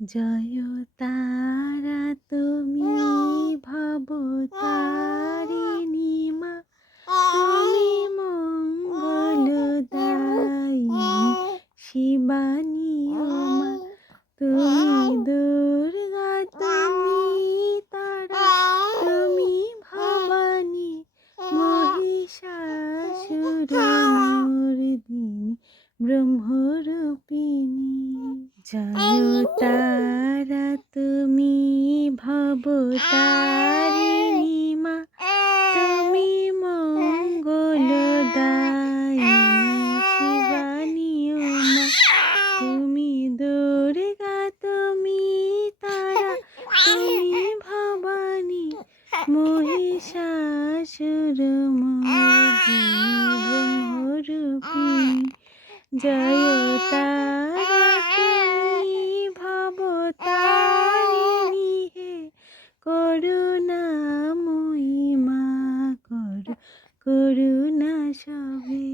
জয় তারা তুমি ভবতারিণী মা, তুমি মঙ্গলদায়িনী শিবানী ও মা, তুমি দুর্গা, তুমি তারা, তুমি ভবানী, মহিষাসুরমর্দিনী ব্রহ্মরূপিণী। জয় তারা তুমি ভবতারিণী মা, তুমি মঙ্গলদায়িনী শিবানী ও মা, তুমি দুর্গা, তুমি তারা, তুমি ভবানী, মহিষাসুরমর্দিনী ব্রহ্মরূপিণী। জয় তারা তুমি ভবতারিণী হে করুণাময়ী মা, করুণা সবে।